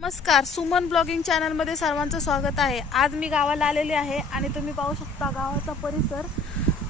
नमस्कार सुमन ब्लॉगिंग चॅनलमध्ये सर्वांचं स्वागत आहे. आज मी गावाला आलेले आहे आणि तुम्ही पाहू शकता गावाचा परिसर.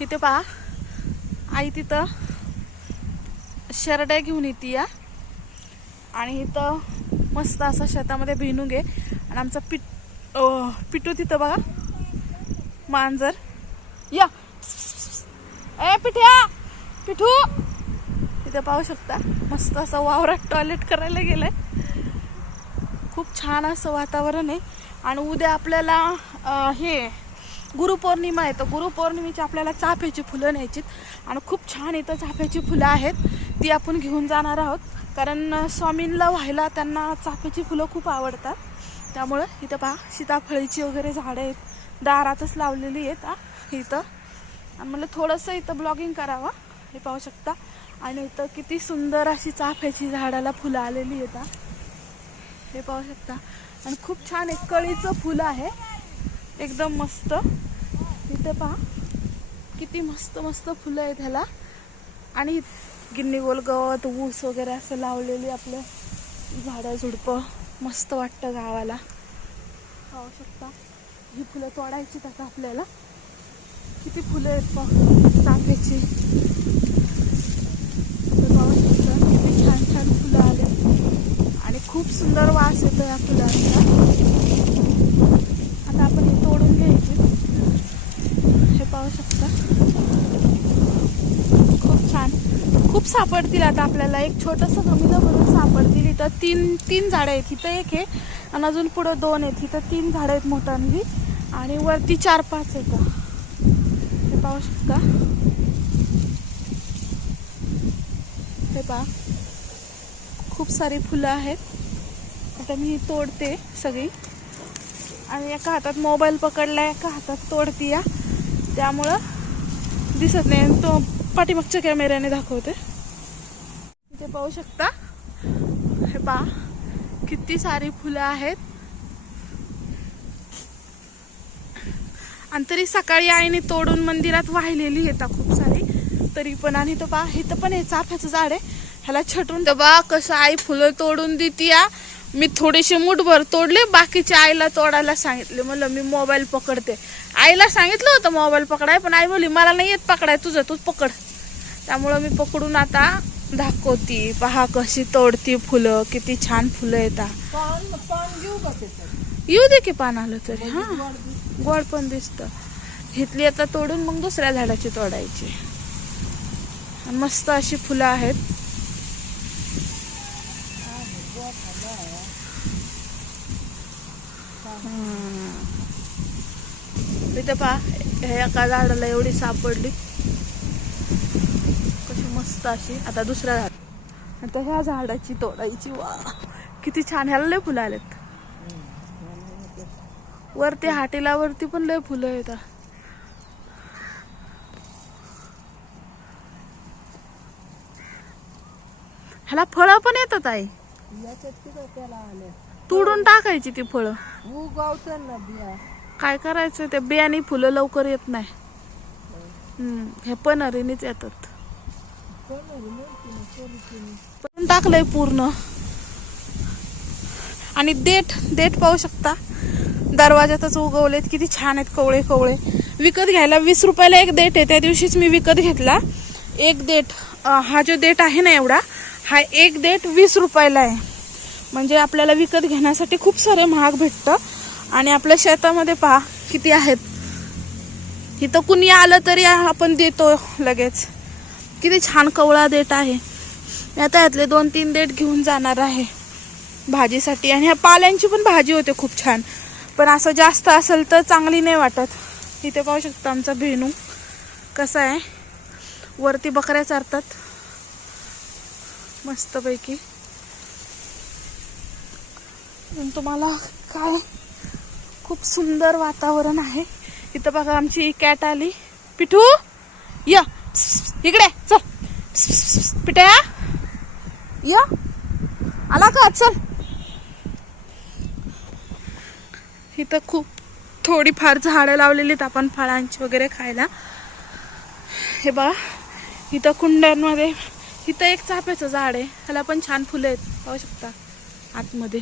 इथे पहा. आई तिथं शरड्या घेऊन येते या आणि इथं मस्त असा शेतामध्ये भिनू घे. आणि आमचा पिट पिटू तिथं बघा. मांजर. या. ए पिठ्या! पिठू! तिथं पाहू शकता. मस्त असं वावरात टॉयलेट करायला गेलंय. खूप छान असं वातावरण आहे. आणि उद्या आपल्याला हे गुरुपौर्णिमा आहे. तर गुरुपौर्णिमेची आपल्याला चाफ्याची फुलं न्यायची आणि खूप छान इथं चाफ्याची फुलं आहेत. ती आपण घेऊन जाणार आहोत. कारण स्वामींना व्हायला त्यांना चाफ्याची फुलं खूप आवडतात. त्यामुळं इथं पहा सीताफळीची वगैरे झाडं आहेत. दारातच लावलेली आहेत हा इथं. आणि मला थोडंसं इथं ब्लॉगिंग करावं. हे पाहू शकता. आणि इथं किती सुंदर अशी चाफ्याची झाडाला फुलं आलेली आहेत हे पाहू शकता. आणि खूप छान एक कळीचं फुल आहे. एकदम मस्त. इथं पहा. किती मस्त मस्त फुलं आहेत ह्याला. आणि गिन्नी गोल गवत ऊस वगैरे असं लावलेली आपलं झाडं झुडपं. मस्त वाटतं गावाला. पाहू शकता. ही फुलं तोडायची आता आपल्याला. किती फुलं आहेत पहा. चाफ्याची इथे पाहू शकता किती छान छान फुलं आले आणि खूप सुंदर वास येतो या फुलांचा आता आपण हे तोडून घ्यायचे. हे पाहू शकता. खूप छान. खूप सापडतील आता आपल्याला. एक छोटंसं गमिलं भरून सापडतील. इथं तीन तीन झाडं आहेत. इथं एक आहे आणि अजून पुढं दोन आहेत. इथं तीन झाडं आहेत मोठांनी आणि वरती चार पाच आहेत. हे पाहू शकता. हे पहा. खूप सारी फुलं आहेत. आता मी तोडते सगळी. आणि एका हातात मोबाईल पकडला एका हातात तोडती या त्यामुळं दिसत नाही. आणि तो पाठीमागच्या कॅमेऱ्याने दाखवते. इथे पाहू शकता. हे पा किती सारी फुलं आहेत. आणि तरी सकाळी आईने तोडून मंदिरात वाहिलेली येतात खूप सारी. तरी पण आणि तो पहा इथं पण हे चाफ्याचं झाड आहे. ह्याला छटून तर बा कसं आई फुलं तोडून देते या मी थोडेसे मुठभर तोडले बाकीचे आईला तोडायला सांगितले. म्हणलं मी मोबाईल पकडते. आईला सांगितलं होतं मोबाईल पकडाय पण आई बोली मला नाही येत पकडाय तुझं तूच पकड. त्यामुळं मी पकडून आता दाखवती. पहा कशी तोडती फुलं किती छान फुलं येतात येऊ दे की पान आलं तरी. हा गोड पण दिसतं. घेतली आता तोडून मग दुसऱ्या झाडाची तोडायची. मस्त अशी फुलं आहेत. इथं पहा हे एका झाडाला एवढी सापडली कशी मस्त अशी. आता दुसऱ्या झाड. आता ह्या झाडाची तोडायची वा. किती छान. ह्याला लय फुलं आलेत. वरती हाटेला वरती पण लय फुलं येतात ह्याला फळं पण येतात आई तोडून टाकायची ती फळं. उगावतं ना बिया. काय करायचं ते बियाणी फुलं लवकर येत नाही. हम्म, हे पनरीनेच येतात. पण टाकलंय पूर्ण. आणि देठ देठ पाहू शकता? दरवाजातच उगवलेत किती छान आहेत कवळे कवळे. विकत घ्यायला वीस रुपयाला एक देठ आहे. त्या दिवशीच मी विकत घेतला. एक देठ अं, हा जो देठ आहे ना एवढा हा एक देठ वीस रुपयाला आहे. म्हणजे आपल्याला विकत घेण्यासाठी खूप सारे महाग भेटतं. आणि आपल्या शेतामध्ये पहा किती आहेत. इथं कुणी आलं तरी आपण देतो लगेच. किती छान कवळा देठ आहे. मी आता यातले दोन तीन देठ घेऊन जाणार आहे भाजीसाठी. आणि ह्या पाल्यांची पण भाजी होते खूप छान. पण असं जास्त असेल तर चांगली नाही वाटत. इथे पाहू शकता आमचा भेनू कसा आहे. वरती बकऱ्या चारतात. मस्तपैकी. तुम्हाला काय खूप सुंदर वातावरण आहे. इथं बघा आमची कॅट आली. पिठू या. इकडे चल. पिठ्या या. आला का? चल. इथं खूप थोडीफार झाडं लावलेली आहेत आपण फळांची वगैरे खायला. हे बघा इथं कुंड्यांमध्ये इथं एक चाफ्याचं झाड आहे. ह्याला पण छान फुलं आहेत. पाहू शकता आतमध्ये.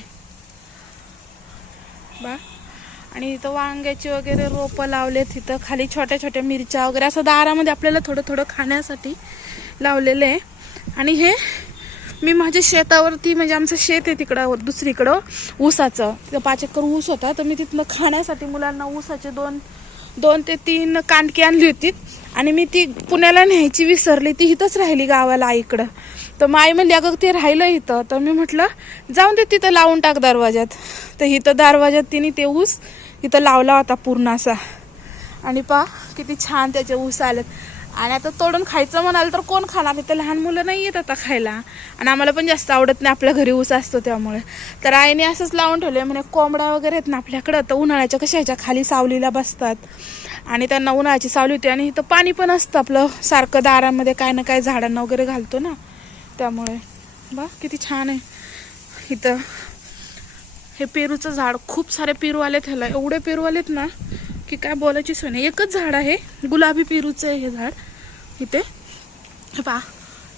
बा. आणि इथं वांग्याची वगैरे रोपं लावलेत इथं खाली छोट्या छोट्या मिरच्या वगैरे असं दारामध्ये आपल्याला थोडं थोडं खाण्यासाठी लावलेलं आहे. आणि हे मी माझ्या शेतावरती म्हणजे आमचं शेत आहे तिकडं दुसरीकडं ऊसाचं. तिथं पाच एकर ऊस होता तर मी तिथलं खाण्यासाठी मुलांना ऊसाचे दोन दोन ते तीन कांडकी आणली होती. आणि मी ती पुण्याला न्यायची विसरली ती इथंच राहिली गावाला आईकडं. तर माय म्हणली अगं ते राहिलं इथं. तर मी म्हटलं जाऊन दे तिथं लावून टाक दरवाज्यात. तर इथं दरवाज्यात तिने ते ऊस इथं लावला होता पूर्ण असा आणि पा किती छान त्याचे ऊस आलेत. आणि आता तोडून खायचं म्हणाल तर कोण खाणार? इथं लहान मुलं नाही येत आता खायला. आणि आम्हाला पण जास्त आवडत नाही आपल्या घरी ऊस असतो त्यामुळे. तर आईने असंच लावून ठेवले. म्हणे कोंबड्या वगैरे आहेत ना आपल्याकडं तर उन्हाळ्याच्या कशा ह्याच्या खाली सावलीला बसतात. आणि त्यांना उन्हाळ्याची सावली होती. आणि इथं पाणी पण असतं आपलं सारखं दारामध्ये काय ना काय झाडांना वगैरे घालतो ना. त्यामुळे. बा किती छान आहे. इथं हे पेरूचं झाड खूप सारे पेरू आलेत ह्याला. एवढे पेरू आलेत ना की काय बोलायची सोय नाही. एकच झाड आहे गुलाबी पेरूचं आहे हे झाड. इथे. पा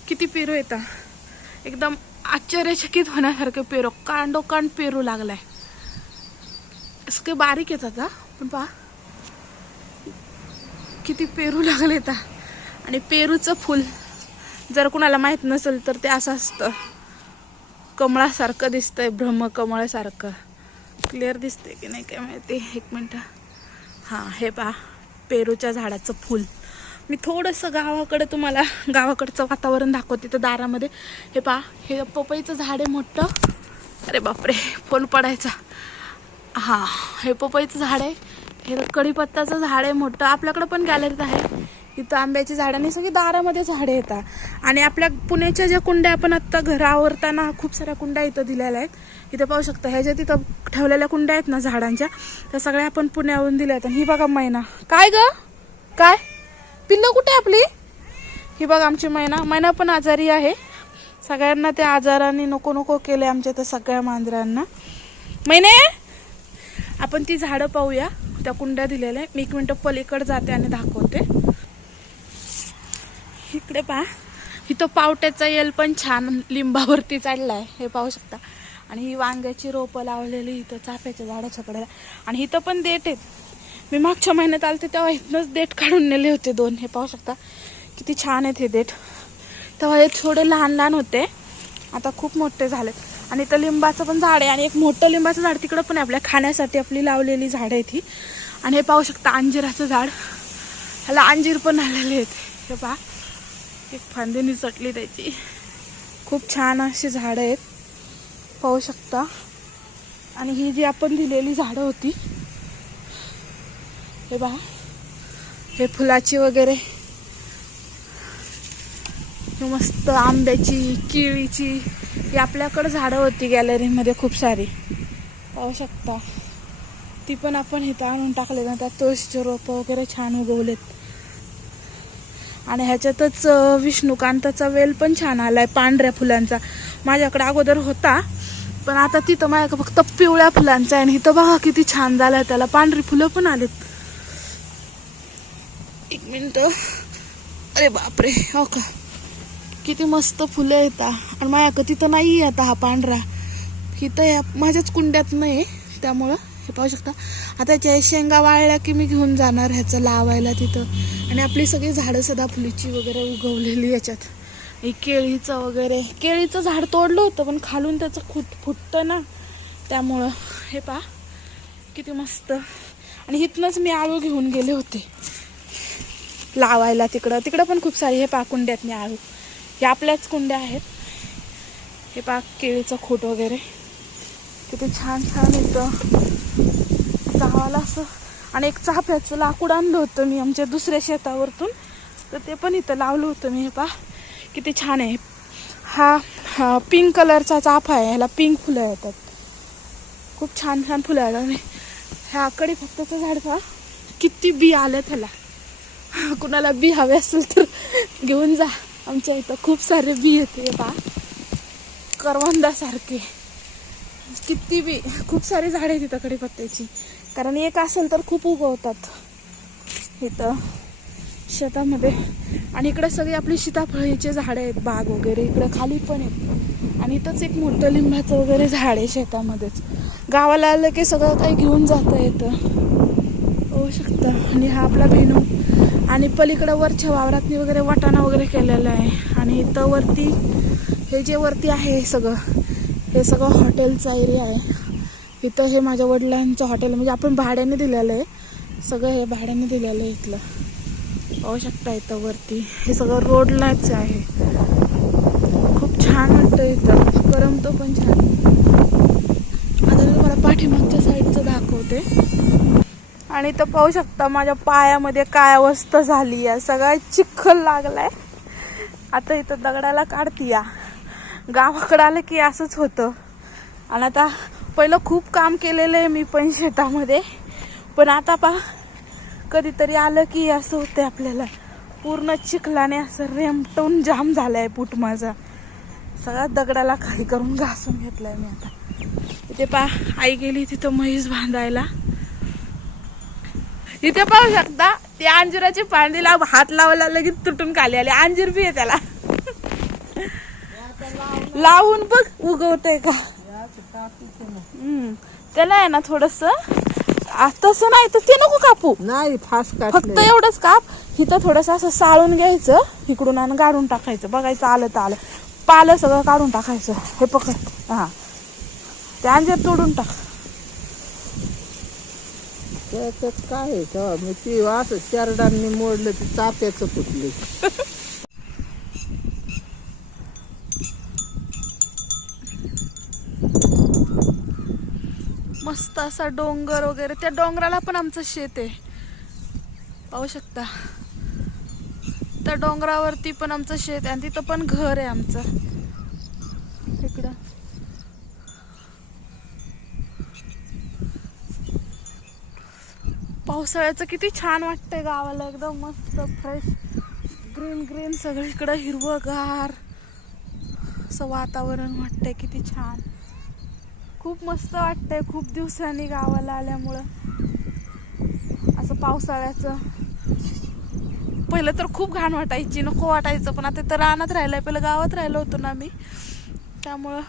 किती पेरू येतात एकदम आश्चर्यचकित होण्यासारखे पेरू. कांडोकांड पेरू लागलाय. असं काही बारीक येतात हा पण पा किती पेरू लागले येतात आणि पेरूचं फुल. जर कुणाला माहीत नसेल तर ते असं असतं. कमळासारखं दिसतंय ब्रह्मकमळासारखं. क्लिअर दिसतंय की नाही काय माहिती? एक मिनटं. हां हे पहा. पेरूच्या झाडाचं फुल. मी थोडंसं गावाकडे तुम्हाला गावाकडचं वातावरण दाखवते तर दारामध्ये. हे पहा हे पपईचं झाड आहे मोठं. अरे बापरे फोन पडायचा. हां हे पपईचं झाड आहे. हे कढीपत्ताचं झाड आहे मोठं. आपल्याकडं पण गॅलरीत आहे. इथं आंब्याची झाडांनी सगळी दारामध्ये झाडे येतात. आणि आपल्या पुण्याच्या ज्या कुंड्या आपण आत्ता घर आवरताना खूप साऱ्या कुंड्या इथं दिलेल्या आहेत. इथं पाहू शकता ह्या ज्या तिथं ठेवलेल्या कुंड्या आहेत ना झाडांच्या त्या सगळ्या आपण पुण्यावरून दिल्या आहेत आणि ही बघा मैना. काय ग? काय? पिल्लं कुठे आहे आपली? ही बघा आमची मैना. मैना पण आजारी आहे. सगळ्यांना त्या आजाराने नको नको केले आमच्या त्या सगळ्या मांजरांना. मैने आपण ती झाडं पाहूया. त्या कुंड्या दिलेल्या आहे मी एक मिनटं पलीकडे जाते आणि दाखवते. इकडे पहा. इथं पावट्याचा येल पण छान लिंबावरती चाललाय. हे पाहू शकता. आणि ही वांग्याची रोपं लावलेली इथं चाफ्याच्या झाडाच्या कडेला आणि इथं पण देठ आहेत. मी मागच्या महिन्यात आलते तेव्हा इथनंच देठ काढून नेले होते दोन. हे पाहू शकता. किती छान आहेत हे देठ. तेव्हा हे थोडे लहान लहान होते. आता खूप मोठे झालेत. आणि इथं लिंबाचं पण झाड आहे. आणि एक मोठं लिंबाचं झाड तिकडं पण आहे. आपल्या खाण्यासाठी आपली लावलेली झाडं आहेत ही. आणि हे पाहू शकता अंजिराचं झाड. ह्याला अंजीर पण आलेले आहेत. हे पहा. एक फांदी चटली त्याची. खूप छान अशी झाडं आहेत. पाहू शकता. आणि ही जी आपण दिलेली झाडं होती हे बा हे फुलाची वगैरे. मस्त आंब्याची केळीची ही आपल्याकडं झाडं होती गॅलरीमध्ये खूप सारी. पाहू शकता. ती पण आपण इथं आणून टाकले ना त्यात तुळशीचे रोपं वगैरे छान उगवलेत. आणि ह्याच्यातच विष्णुकांताचा वेल पण छान आलाय पांढऱ्या फुलांचा. माझ्याकडे अगोदर होता पण आता तिथं माझ्याकडे फक्त पिवळ्या फुलांचा आहे आणि इथं बघा किती छान झालंय त्याला. पांढरी फुलं पण आलेत. एक मिनिट. अरे बापरे हो का? किती मस्त फुलं येतात आणि माझ्याकडे तिथं नाही आता हा पांढरा. इथं या माझ्याच कुंड्यात नाही त्यामुळं. हे पाहू शकता. आता याच्या शेंगा वाळल्या की मी घेऊन जाणार ह्याचं लावायला तिथं. आणि आपली सगळी झाडं सदा फुलीची वगैरे उगवलेली याच्यात. हे केळीचं वगैरे. केळीचं झाड तोडलं होतं पण खालून त्याचं खुट फुटतं ना. त्यामुळं हे पहा किती मस्त. आणि इथनंच मी आळू घेऊन गेले होते. लावायला तिकडं. तिकडं पण खूप सारी हे पा कुंड्यात मी आळू. हे आपल्याच कुंड्या आहेत. हे पा केळीचं खोट वगैरे. किती छान छान येतं चहाला असं आणि एक चाफ्याचं लाकूड आणलं होतं मी आमच्या दुसऱ्या शेतावरतून. तर ते पण इथं लावलं होतं मी हे पहा. किती छान आहे. हा हा पिंक कलरचा चाफा आहे. ह्याला पिंक फुलं येतात. खूप छान छान फुलं येतात आणि ह्या फक्तचं झाड पहा. किती बी आलं त्याला. कुणाला बी हवे असेल तर घेऊन जा. आमच्या इथं खूप सारे बी येते पहा. करवंदासारखे. किती बी खूप सारी झाडे आहेत इथं कडीपत्त्याची कारण एक असेल तर खूप उगवतात. इथं शेतामध्ये. आणि इकडे सगळी आपली सीताफळीचे झाडं आहेत बाग वगैरे. इकडे खाली पण आहेत. आणि इथंच एक मोठं लिंबाचं वगैरे झाड आहे शेतामध्येच. गावाला आलं की सगळं काही घेऊन जाता येतं. होऊ शकतं. आणि हा आपला भेनू. आणि पलीकडं वरच्या वावरातनी वगैरे वाटाणा वगैरे केलेला आहे. आणि इथं वरती हे जे वरती आहे सगळं हे सगळं हॉटेलचा एरिया आहे. इथं हे माझ्या वडिलांचं हॉटेल म्हणजे आपण भाड्याने दिलेलं आहे. सगळं हे भाड्याने दिलेलं आहे इथलं. पाहू शकता इथं वरती. हे सगळं रोडलाच आहे. खूप छान वाटतं इथं. करमतो पण छान. आता मी तुम्हाला पाठीमागच्या साईडचं दाखवते. आणि इथं पाहू शकता माझ्या पायामध्ये काय अवस्था झाली आहे. सगळा चिखल लागलाय. आता इथं दगडाला काढती या. गावाकडं आलं की असंच होतं. आणि आता पहिलं खूप काम केलेलं आहे मी पण शेतामध्ये. पण आता पा कधीतरी आलं की असं होतं आपल्याला. पूर्ण चिखलाने असं रेमटून जाम झालं आहे पूट माझा. सगळा दगडाला खाली करून घासून घेतलाय मी आता. इथे पा आई गेली तिथं म्हैस बांधायला. इथे पाहू शकता त्या अंजिराची पांडीला हात लावायला लगेच तुटून खाली आले. अंजीर बी आहे त्याला. लावून बघ उगवतंय का. हम्म. त्याला आहे ना थोडस तसं नाही तर ते नको कापू. नाही फास फक्त काढलं एवढंच काप. इथं थोडस असं साळून घ्यायचं इकडून आणि गाडून टाकायचं. बघायचं आलं तर आलं. पालं सगळं काढून टाकायचं. हे पकड. हा. ते अंजीर तोडून टाक. काय मी ती असं चरडांनी मोडलं ते चाप्याचं फुटले. मस्त असा डोंगर वगैरे. त्या डोंगराला पण आमचं शेत आहे. पाहू शकता. त्या डोंगरावरती पण आमचं शेत आहे आणि तिथं पण घर आहे आमचं. इकडं. पावसाळ्याचं किती छान वाटतंय गावाला. एकदम मस्त फ्रेश ग्रीन ग्रीन सगळीकडं हिरवंगार. असं वातावरण वाटतंय किती छान. खूप मस्त वाटतंय. खूप दिवसांनी गावाला आल्यामुळं. असं पावसाळ्याचं. पहिलं तर खूप घाण वाटायची. नको वाटायचं. पण आता तर रानात राहिलंय. पहिलं गावात राहिलो होतो ना मी त्यामुळं